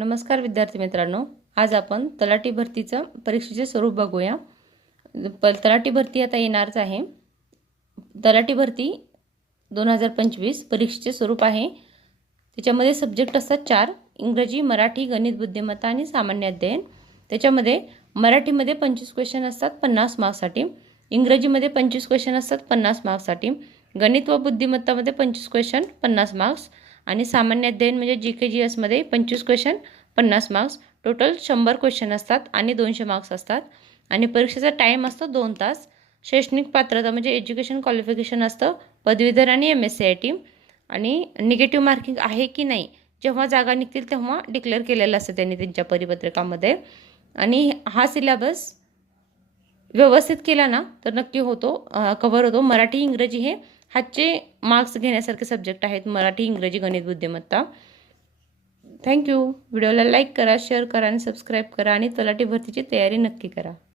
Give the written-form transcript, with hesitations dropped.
नमस्कार विद्यार्थी मित्रांनो, आज आपण तलाठी भरतीचं परीक्षेचे स्वरूप बघूया। तलाठी भरती आता येणारच आहे। तलाठी भरती 2025 परीक्षेचे स्वरूप आहे। त्याच्यामध्ये सब्जेक्ट असतात 4: इंग्रजी, मराठी, गणित, बुद्धिमत्ता आणि सामान्य अध्ययन। त्याच्यामध्ये मराठीमध्ये 25 क्वेश्चन असतात 50 मार्क्ससाठी, इंग्रजीमध्ये 25 क्वेश्चन असतात 50 मार्क्ससाठी, गणित व बुद्धिमत्तामध्ये 25 क्वेश्चन 50 मार्क्स आणि सामान्य अध्ययन म्हणजे जीके जीएस मध्ये 25 क्वेश्चन 50 मार्क्स। टोटल 100 क्वेश्चन असतात आणि 200 मार्क्स असतात आणि परीक्षेचा टाइम असतो 2 तास। शैक्षणिक पात्रता म्हणजे एज्युकेशन क्वालिफिकेशन असतं पदवीधर आणि MSc आणि निगेटिव्ह मार्किंग आहे की नाही जेव्हा जागा निघतील तेव्हा डिक्लेअर केलेलं असतं त्यांनी त्यांच्या परिपत्रकामध्ये। आणि हा सिलेबस व्यवस्थित केला ना तर नक्की होतो, कव्हर होतो। मराठी इंग्रजी हे हाचे मार्क्स घेण्यासारखे सब्जेक्ट आहेत, मराठी इंग्रजी गणित बुद्धिमत्ता। थँक्यू। व्हिडिओला लाईक करा, शेअर करा आणि सबस्क्राईब करा आणि तलाठी भरतीची तयारी नक्की करा।